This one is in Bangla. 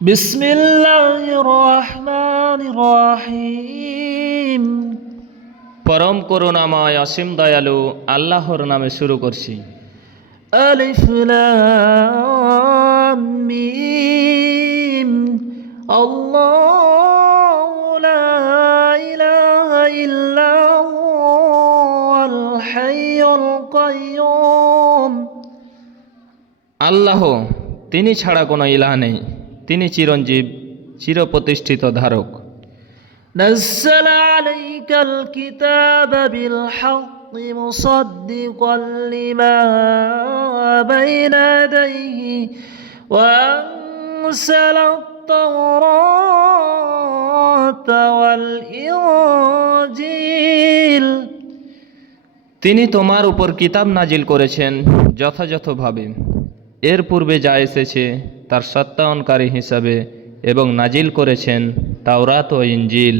বিসমিল্লাহির রহমানির রহিম। পরম করুণাময় অসীম দয়ালু আল্লাহর নামে শুরু করছি। আলিফ লাম মিম। আল্লাহু লা ইলাহা ইল্লা হুয়াল হাইয়ুল কাইয়্যুম। আল্লাহ, তিনি ছাড়া কোনো ইলাহ নেই, তিনি চিরঞ্জীব, চিরপ্রতিষ্ঠিত ধারক। نزل عليك الكتاب بالحق مصدقا لما بين يديه وأنزل التوراة والإنجيل। তিনি তোমার উপর কিতাব নাজিল করেছেন যথাযথভাবে, এর পূর্বে যা এসেছে তার সত্যায়নকারী হিসাবে, এবং নাজিল করেছেন তাওরাত ও ইনজিল।